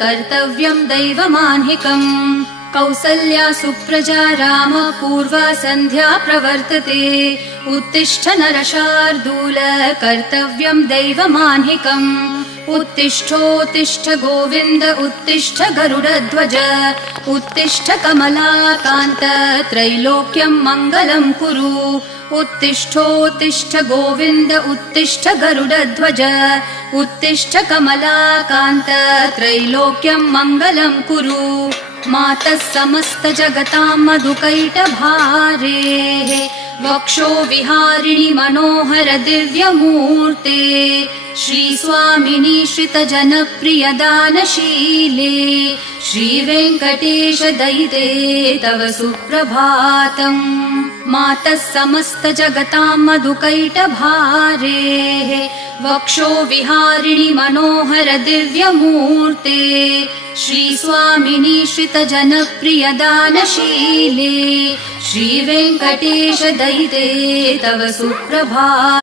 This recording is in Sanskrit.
कर्तव्यम् दैवमाह्निकम् कौसल्या सुप्रजा राम पूर्वा सन्ध्या प्रवर्तते उत्तिष्ठ नरशार्दूल कर्तव्यम् दैवमाह्निकम् उत्तिष्ठोत्तिष्ठ गोविन्द उत्तिष्ठ गरुडध्वज उत्तिष्ठ कमलाकान्त त्रैलोक्यम् मङ्गलम् कुरु उत्तिष्ठोत्तिष्ठ गोविन्द उत्तिष्ठ गरुडध्वज उत्तिष्ठ कमलाकान्त त्रैलोक्यम् मङ्गलम् कुरु मातः समस्त जगताम् मधुकैटभारेः वक्षो विहारिणि मनोहर दिव्यमूर्ते श्रीस्वामिनि श्रितजनप्रिय दानशीले श्रीवेङ्कटेश दयिते तव सुप्रभातम् मातः समस्त जगताम् मधुकैटभारेः वक्षो विहारिणि मनोहर दिव्यमूर्ते श्रीस्वामिनि श्रितजनप्रिय दानशीले श्रीवेङ्कटेश दयिते तव सुप्रभातम्।